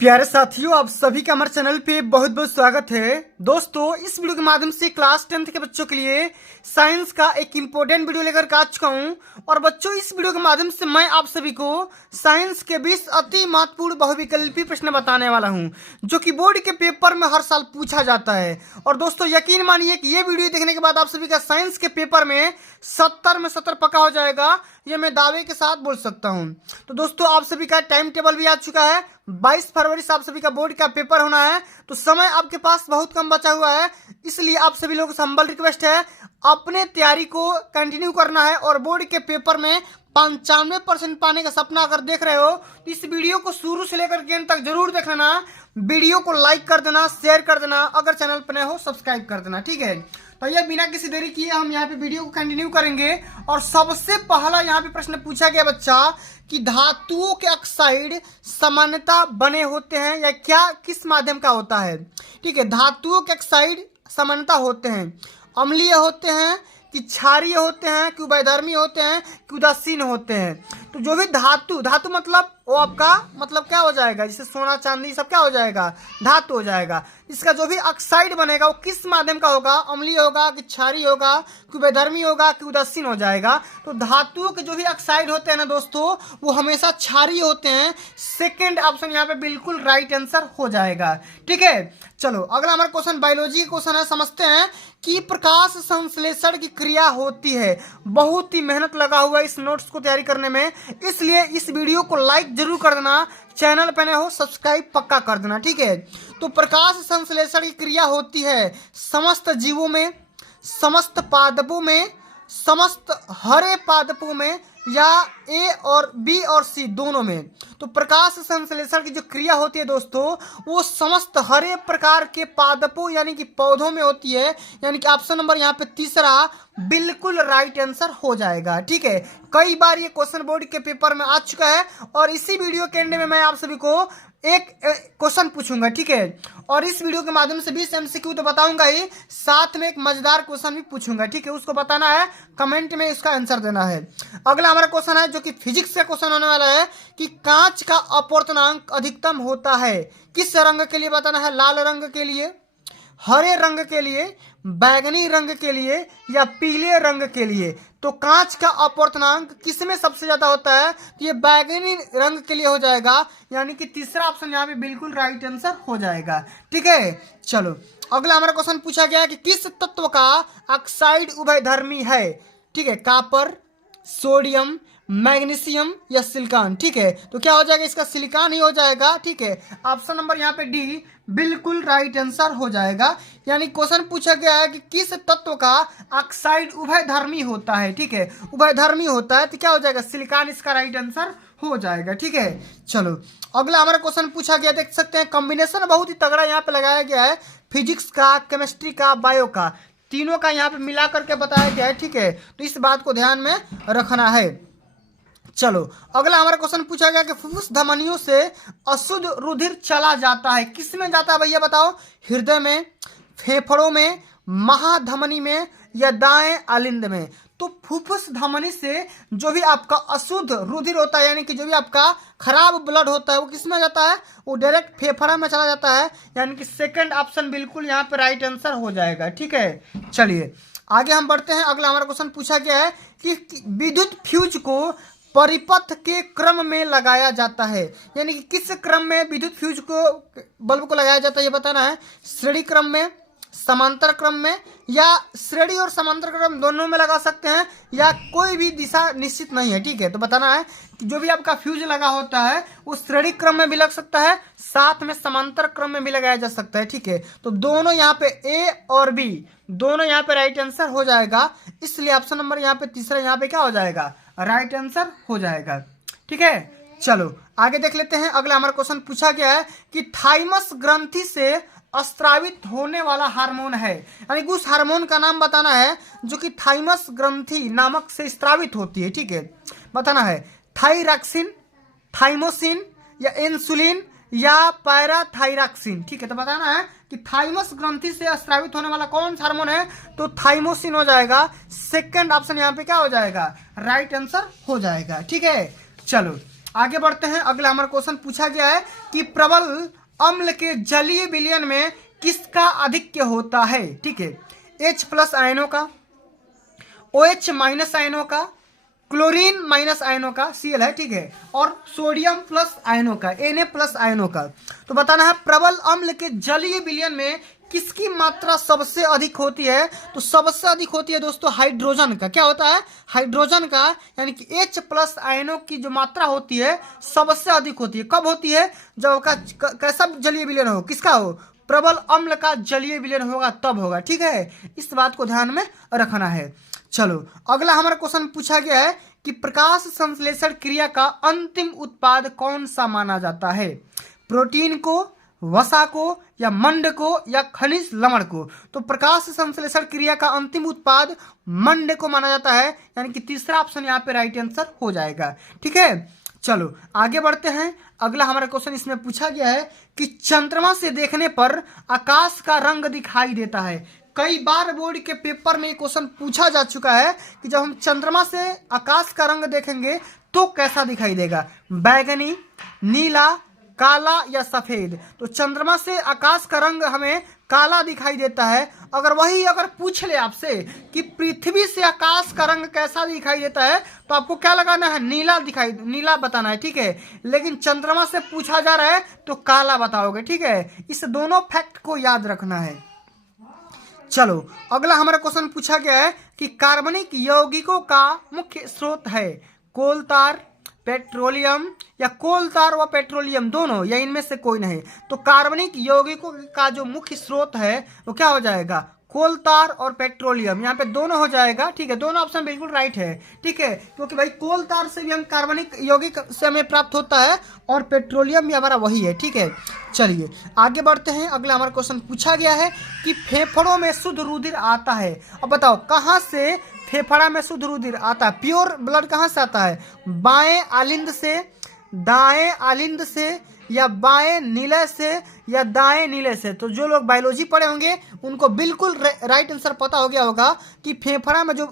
प्यारे साथियों, आप सभी का हमारे चैनल पे बहुत बहुत स्वागत है। दोस्तों, इस वीडियो के माध्यम से क्लास 10th के बच्चों के लिए साइंस का एक इम्पोर्टेंट वीडियो लेकर के आ चुका हूं। और बच्चों, इस वीडियो के माध्यम से मैं आप सभी को साइंस के 20 अति महत्वपूर्ण बहुविकल्पी प्रश्न बताने वाला हूं, जो कि बोर्ड के पेपर में हर साल पूछा जाता है। और दोस्तों, यकीन मानिए कि ये वीडियो देखने के बाद आप सभी का साइंस के पेपर में 70 में 70 पक्का हो जाएगा, ये मैं दावे के साथ बोल सकता हूं। तो दोस्तों, आप सभी का टाइम टेबल भी आ चुका है। 22 फरवरी से आप सभी का बोर्ड का पेपर होना है, तो समय आपके पास बहुत कम बचा हुआ है। इसलिए आप सभी लोगों से हम्बल रिक्वेस्ट है, अपने तैयारी को कंटिन्यू करना है। और बोर्ड के पेपर में 95% पाने का सपना अगर देख रहे हो तो इस वीडियो को शुरू से लेकर के अंत तक जरूर देख लेना। वीडियो को लाइक कर देना, शेयर कर देना, अगर चैनल पर नए हो सब्सक्राइब कर देना, ठीक है। तो ये बिना किसी देरी किए हम यहाँ पे वीडियो को कंटिन्यू करेंगे। और सबसे पहला यहाँ पे प्रश्न पूछा गया बच्चा कि धातुओं के ऑक्साइड सामान्यतः बने होते हैं या क्या किस माध्यम का होता है। ठीक है, धातुओं के ऑक्साइड सामान्यतः होते हैं, अम्लीय होते हैं कि क्षारीय होते हैं कि उभयधर्मी होते हैं कि उदासीन होते हैं। तो जो भी धातु मतलब वो आपका मतलब क्या हो जाएगा, जैसे सोना चांदी सब क्या हो जाएगा, धातु हो जाएगा। इसका जो भी ऑक्साइड बनेगा वो किस माध्यम का होगा, अम्लीय होगा कि क्षारीय होगा कि उभयधर्मी होगा कि उदासीन हो जाएगा। तो धातुओं के जो भी ऑक्साइड होते हैं ना दोस्तों, वो हमेशा क्षारीय होते हैं। सेकेंड ऑप्शन यहाँ पे बिल्कुल राइट आंसर हो जाएगा, ठीक है। चलो अगला हमारा क्वेश्चन बायोलॉजी क्वेश्चन है, समझते हैं कि प्रकाश संश्लेषण की क्रिया होती है। बहुत ही मेहनत लगा हुआ है इस नोट्स को तैयारी करने में, इसलिए इस वीडियो को लाइक जरूर कर देना, चैनल पे नए हो सब्सक्राइब पक्का कर देना, ठीक है। तो प्रकाश संश्लेषण की क्रिया होती है समस्त जीवों में, समस्त पादपों में, समस्त हरे पादपों में या ए और बी और सी दोनों में। तो प्रकाश संश्लेषण की जो क्रिया होती है दोस्तों, वो समस्त हरे प्रकार के पादपों यानी कि पौधों में होती है। यानी कि ऑप्शन नंबर यहाँ पे तीसरा बिल्कुल राइट आंसर हो जाएगा, ठीक है। कई बार ये क्वेश्चन बोर्ड के पेपर में आ चुका है और इसी वीडियो के एंड में मैं आप सभी को एक क्वेश्चन पूछूंगा, ठीक है। और इस वीडियो के माध्यम से 20 MCQ तो बताऊंगा ही, साथ में एक मजेदार क्वेश्चन भी पूछूंगा, ठीक है। उसको बताना है, कमेंट में इसका आंसर देना है। अगला हमारा क्वेश्चन है जो कि फिजिक्स का क्वेश्चन होने वाला है कि कांच का अपवर्तनांक अधिकतम होता है किस रंग के लिए, बताना है। लाल रंग के लिए, हरे रंग के लिए, बैगनी रंग के लिए या पीले रंग के लिए। तो कांच का अपवर्तनांक किसमें सबसे ज्यादा होता है, तो ये बैगनी रंग के लिए हो जाएगा। यानी कि तीसरा ऑप्शन यहाँ पे बिल्कुल राइट आंसर हो जाएगा, ठीक है। चलो अगला हमारा क्वेश्चन पूछा गया कि किस तत्व का ऑक्साइड उभयधर्मी है, ठीक है। कॉपर, सोडियम, मैग्नीशियम या सिलिकॉन, ठीक है। तो क्या हो जाएगा, इसका सिलिकॉन ही हो जाएगा, ठीक है। ऑप्शन नंबर यहाँ पे डी बिल्कुल राइट आंसर हो जाएगा। यानी क्वेश्चन पूछा गया है कि किस तत्व का ऑक्साइड उभयधर्मी होता है, ठीक है। उभयधर्मी होता है तो क्या हो जाएगा, सिलिकॉन इसका राइट आंसर हो जाएगा, ठीक है। चलो अगला हमारा क्वेश्चन पूछा गया, देख सकते हैं कॉम्बिनेशन बहुत ही तगड़ा यहाँ पे लगाया गया है। फिजिक्स का, केमिस्ट्री का, बायो का, तीनों का यहाँ पे मिला करके बताया गया है, ठीक है। तो इस बात को ध्यान में रखना है। चलो अगला हमारा क्वेश्चन पूछा गया कि फुफ्फुस धमनियों से अशुद्ध रुधिर चला जाता है, किस में जाता है भैया बताओ। हृदय में, फेफड़ों में, महाधमनी में या दाएं अलिंद में। तो फुफ्फुस धमनी से जो भी आपका अशुद्ध रुधिर होता है, यानी कि जो भी आपका खराब ब्लड होता है, वो किस में जाता है, वो डायरेक्ट फेफड़ा में चला जाता है। यानी कि सेकंड ऑप्शन बिल्कुल यहाँ पे राइट आंसर हो जाएगा, ठीक है। चलिए आगे हम बढ़ते हैं। अगला हमारा क्वेश्चन पूछा गया है कि विद्युत फ्यूज को परिपथ के क्रम में लगाया जाता है। यानी कि किस क्रम में विद्युत फ्यूज को, बल्ब को लगाया जाता है, ये बताना है। श्रेणी क्रम में, समांतर क्रम में या श्रेणी और समांतर क्रम दोनों में लगा सकते हैं या कोई भी दिशा निश्चित नहीं है, ठीक है। तो बताना है कि जो भी आपका फ्यूज लगा होता है वो श्रेणी क्रम में भी लग सकता है, साथ में समांतर क्रम में भी लगाया जा सकता है, ठीक है। तो दोनों यहाँ पे ए और बी दोनों यहाँ पे राइट आंसर हो जाएगा। इसलिए ऑप्शन नंबर यहाँ पे तीसरा यहाँ पे क्या हो जाएगा, राइट आंसर हो जाएगा, ठीक है। चलो आगे देख लेते हैं। अगला हमारा क्वेश्चन पूछा गया है कि थाइमस ग्रंथि से स्त्रावित होने वाला हार्मोन है। यानी उस हार्मोन का नाम बताना है जो कि थाइमस ग्रंथि नामक से स्त्रावित होती है, ठीक है। बताना है थाइरॉक्सिन, थाइमोसिन या इंसुलिन या पैराथाइरॉक्सिन, ठीक है। तो बताना है कि थाइमस ग्रंथि से स्रावित होने वाला कौन सा हार्मोन है, तो थाइमोसिन हो जाएगा। सेकंड ऑप्शन यहाँ पे क्या हो जाएगा, राइट आंसर हो जाएगा, ठीक है। चलो आगे बढ़ते हैं, अगला हमारा क्वेश्चन पूछा गया है कि प्रबल अम्ल के जलीय विलयन में किसका आधिक्य होता है। ठीक है, H+ आयनों का, OH- आयनों का, क्लोरीन माइनस आयनों का Cl है, ठीक है, और सोडियम प्लस आयनों का Na+ आयनों का। तो बताना है प्रबल अम्ल के जलीय विलयन में किसकी मात्रा सबसे अधिक होती है। तो सबसे अधिक होती है दोस्तों हाइड्रोजन का। क्या होता है? हाइड्रोजन का, यानी कि H+ आयनों की जो मात्रा होती है सबसे अधिक होती है। कब होती है? जब का कैसा जलीय विलयन हो, किसका हो? प्रबल अम्ल का जलीय विलयन होगा तब होगा। ठीक है, इस बात को ध्यान में रखना है। चलो अगला हमारा क्वेश्चन पूछा गया है कि प्रकाश संश्लेषण क्रिया का अंतिम उत्पाद कौन सा माना जाता है। प्रोटीन को, वसा को, या मंड को, या खनिज लवण को। तो प्रकाश संश्लेषण क्रिया का अंतिम उत्पाद मंड को माना जाता है, यानी कि तीसरा ऑप्शन यहाँ पे राइट आंसर हो जाएगा। ठीक है, चलो आगे बढ़ते हैं। अगला हमारा क्वेश्चन इसमें पूछा गया है कि चंद्रमा से देखने पर आकाश का रंग दिखाई देता है। कई बार बोर्ड के पेपर में क्वेश्चन पूछा जा चुका है कि जब हम चंद्रमा से आकाश का रंग देखेंगे तो कैसा दिखाई देगा, बैगनी, नीला, काला या सफेद। तो चंद्रमा से आकाश का रंग हमें काला दिखाई देता है। अगर पूछ ले आपसे कि पृथ्वी से आकाश का रंग कैसा दिखाई देता है तो आपको क्या लगाना है? नीला बताना है। ठीक है, लेकिन चंद्रमा से पूछा जा रहा है तो काला बताओगे। ठीक है, इस दोनों फैक्ट को याद रखना है। चलो अगला हमारा क्वेश्चन पूछा गया है कि कार्बनिक यौगिकों का मुख्य स्रोत है कोल तार, पेट्रोलियम, या कोल तार व पेट्रोलियम दोनों, या इनमें से कोई नहीं। तो कार्बनिक यौगिकों का जो मुख्य स्रोत है वो क्या हो जाएगा? कोल तार और पेट्रोलियम। यहाँ पे दोनों हो जाएगा। ठीक है, दोनों ऑप्शन बिल्कुल राइट है। ठीक है, क्योंकि भाई कोल तार से भी हम कार्बनिक यौगिक से हमें प्राप्त होता है और पेट्रोलियम भी हमारा वही है। ठीक है, चलिए आगे बढ़ते हैं। अगला हमारा क्वेश्चन पूछा गया है कि फेफड़ों में शुद्ध रुधिर आता है। अब बताओ कहाँ से फेफड़ा में शुद्ध रुधिर आता है? प्योर ब्लड कहाँ से आता है? बाएं आलिंद से, दाएं आलिंद से, या बाएं नीले से, या दाएं नीले से। तो जो लोग बायोलॉजी पढ़े होंगे उनको बिल्कुल राइट आंसर पता हो गया होगा कि फेफड़ा में जो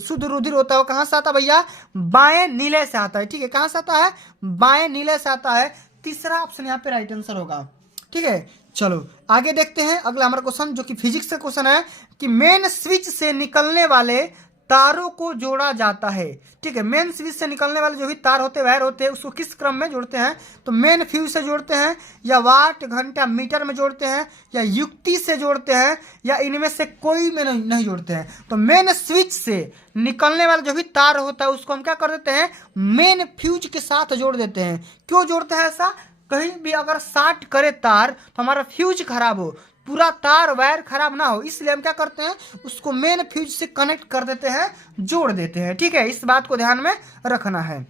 शुद्ध रुधिर होता है वो कहाँ से आता है भैया? बाएं नीले से आता है। ठीक है, कहाँ से आता है? बाएं नीले से आता है। तीसरा ऑप्शन यहाँ पे राइट आंसर होगा। ठीक है, चलो आगे देखते हैं। अगला हमारा क्वेश्चन जो कि फिजिक्स का क्वेश्चन है कि मेन स्विच से निकलने वाले तारों को जोड़ा जाता है। ठीक है, मेन स्विच से निकलने वाले जो भी तार होते हैं, वायर होते हैं, उसको किस क्रम में जोड़ते हैं? तो मेन फ्यूज से जोड़ते हैं, या वाट घंटा मीटर में जोड़ते हैं, या युक्ति से जोड़ते हैं, या इनमें से कोई में नहीं जोड़ते हैं। तो मेन स्विच से निकलने वाला जो भी तार होता है उसको हम क्या कर देते हैं? मेन फ्यूज के साथ जोड़ देते हैं। क्यों जोड़ते हैं ऐसा? कहीं भी अगर शॉर्ट करे तार तो हमारा फ्यूज खराब हो, पूरा तार वायर खराब ना हो, इसलिए हम क्या करते हैं? उसको मेन फ्यूज से कनेक्ट कर देते हैं, जोड़ देते हैं। ठीक है, इस बात को ध्यान में रखना है।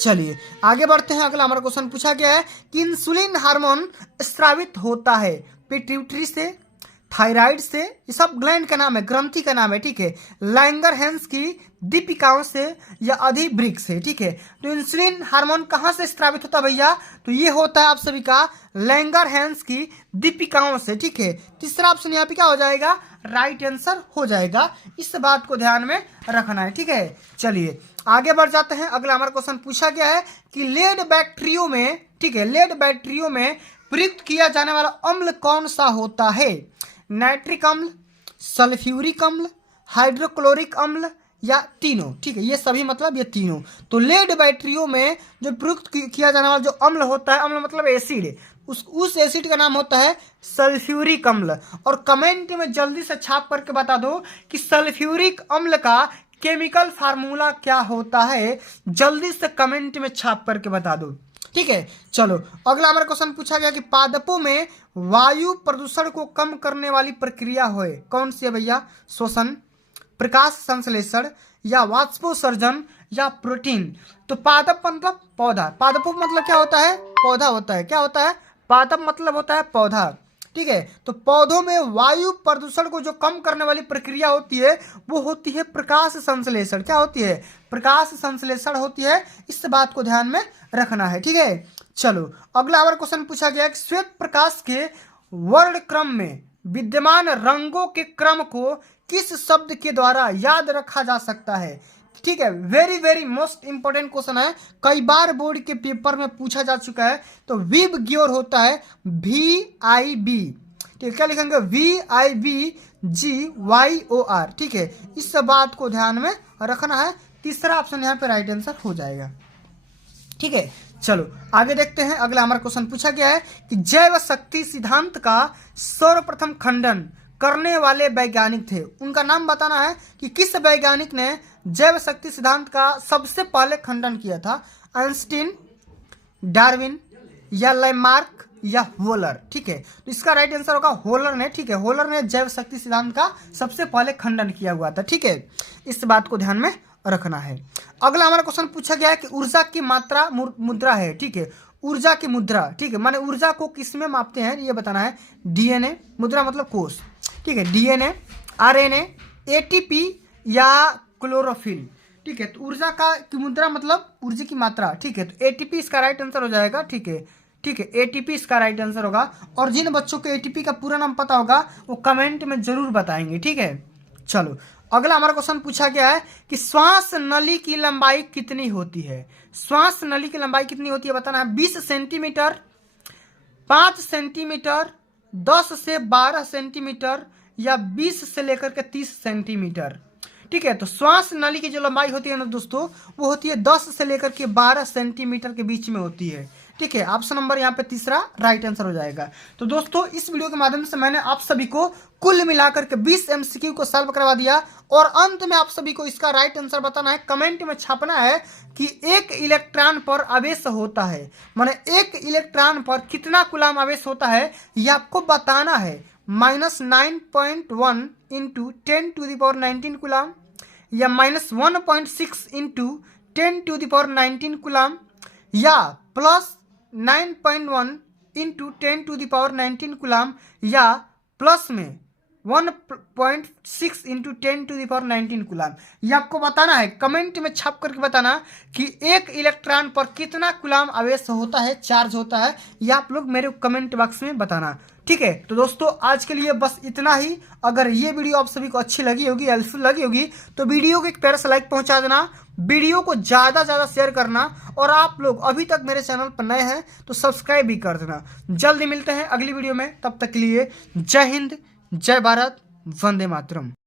चलिए आगे बढ़ते हैं। अगला हमारा क्वेश्चन पूछा गया है कि इंसुलिन हार्मोन स्रावित होता है पिट्यूटरी से, थायराइड से, ये सब ग्लैंड का नाम है, ग्रंथि का नाम है। ठीक है, लैंगरहैंस की दीपिकाओं से, या अधिवृक्क से। ठीक है, तो इंसुलिन हार्मोन कहाँ से स्रावित होता है भैया? तो ये होता है आप सभी का लैंगरहैंस की दीपिकाओं से। ठीक है, तीसरा ऑप्शन यहाँ पे क्या हो जाएगा? राइट आंसर हो जाएगा। इस बात को ध्यान में रखना है। ठीक है, चलिए आगे बढ़ जाते हैं। अगला हमारा क्वेश्चन पूछा गया है कि लेड बैटरियों में, ठीक है, लेड बैटरियों में प्रयुक्त किया जाने वाला अम्ल कौन सा होता है? नाइट्रिक अम्ल, सल्फ्यूरिक अम्ल, हाइड्रोक्लोरिक अम्ल, या तीनों। ठीक है, ये सभी मतलब ये तीनों। तो लेड बैटरियों में जो प्रयुक्त किया जाने वाला जो अम्ल होता है, अम्ल मतलब एसिड, उस एसिड का नाम होता है सल्फ्यूरिक अम्ल। और कमेंट में जल्दी से छाप करके बता दो कि सल्फ्यूरिक अम्ल का केमिकल फार्मूला क्या होता है। जल्दी से कमेंट में छाप करके बता दो। ठीक है, चलो अगला हमारा क्वेश्चन पूछा गया कि पादपों में वायु प्रदूषण को कम करने वाली प्रक्रिया है कौन सी है भैया? श्वसन, प्रकाश संश्लेषण, या वाष्पोत्सर्जन, या प्रोटीन। तो पादप मतलब पौधा, पादपों मतलब क्या होता है? पौधा होता है। क्या होता है? पादप मतलब होता है पौधा। ठीक है, तो पौधों में वायु प्रदूषण को जो कम करने वाली प्रक्रिया होती है वो होती है प्रकाश संश्लेषण। क्या होती है? प्रकाश संश्लेषण होती है। इस बात को ध्यान में रखना है। ठीक है, चलो अगला हमारा क्वेश्चन पूछा गया कि श्वेत प्रकाश के वर्ण क्रम में विद्यमान रंगों के क्रम को किस शब्द के द्वारा याद रखा जा सकता है? ठीक है, very very most important question है, कई बार बोर्ड के पेपर में पूछा जा चुका है। तो विब ग्योर होता है VIB, ठीक है, क्या लिखेंगे VIBGYOR, ठीक है, इस बात को ध्यान में रखना है। तीसरा ऑप्शन यहाँ पे राइट आंसर हो जाएगा। ठीक है, चलो आगे देखते हैं। अगला हमारा क्वेश्चन पूछा गया है कि जैव शक्ति सिद्धांत का सर्वप्रथम खंडन करने वाले वैज्ञानिक थे, उनका नाम बताना है कि किस वैज्ञानिक ने जैव शक्ति सिद्धांत का सबसे पहले खंडन किया था। आइंस्टीन, डार्विन या लैमार्क या होलर, ठीक है, तो इसका राइट आंसर होगा होलर ने, ठीक है, होलर ने जैव शक्ति सिद्धांत का सबसे पहले खंडन किया हुआ था। ठीक है, इस बात को ध्यान में रखना है। अगला हमारा क्वेश्चन पूछा गया है कि ऊर्जा की मात्रा मुद्रा है, ठीक है, ऊर्जा की मुद्रा, ठीक है, माने ऊर्जा को किस में मापते हैं ये बताना है। DNA, मुद्रा मतलब कोष, ठीक है, DNA, RNA, ATP या क्लोरोफिल, ठीक है, तो ऊर्जा की मुद्रा मतलब ऊर्जा की मात्रा, ठीक है, तो ATP इसका राइट आंसर हो जाएगा। ठीक है, ठीक है, ATP इसका राइट आंसर होगा। और जिन बच्चों को ATP का पूरा नाम पता होगा वो कमेंट में जरूर बताएंगे। ठीक है, चलो अगला हमारा क्वेश्चन पूछा गया है कि श्वास नली की लंबाई कितनी होती है। श्वास नली की लंबाई कितनी होती है बताना है। 20 सेंटीमीटर, 5 सेंटीमीटर, 10 से 12 सेंटीमीटर या 20 से लेकर के 30 सेंटीमीटर। ठीक है, तो श्वास नली की जो लंबाई होती है ना दोस्तों, वो होती है 10 से लेकर के 12 सेंटीमीटर के बीच में होती है। ठीक है, ऑप्शन नंबर यहाँ पे तीसरा राइट आंसर हो जाएगा। तो दोस्तों इस वीडियो के माध्यम से मैंने आप सभी को कुल मिलाकर के 20 MCQ को सॉल्व करवा दिया और अंत में आप सभी को इसका राइट आंसर बताना है। कमेंट में छापना है कि एक इलेक्ट्रॉन पर आवेश होता है, माने एक इलेक्ट्रॉन पर कितना कूलम आवेश होता है ये आपको बताना है। -9.1 इंटू 10⁻19 कूलम या -1.6 इंटू 10⁻19 कूलम या +9.1 इंटू 10⁻19 कूलम या प्लस में 1.6 इंटू 10⁻19 कूलम। ये आपको बताना है, कमेंट में छाप करके बताना कि एक इलेक्ट्रॉन पर कितना कूलम आवेश होता है, चार्ज होता है, ये आप लोग मेरे कमेंट बॉक्स में बताना। ठीक है, तो दोस्तों आज के लिए बस इतना ही। अगर ये वीडियो आप सभी को अच्छी लगी होगी, हेल्पफुल लगी होगी, तो वीडियो को एक प्यारा सा लाइक पहुंचा देना, वीडियो को ज़्यादा से ज़्यादा शेयर करना और आप लोग अभी तक मेरे चैनल पर नए हैं तो सब्सक्राइब भी कर देना। जल्दी मिलते हैं अगली वीडियो में, तब तक के लिए जय हिंद, जय भारत, वंदे मातरम।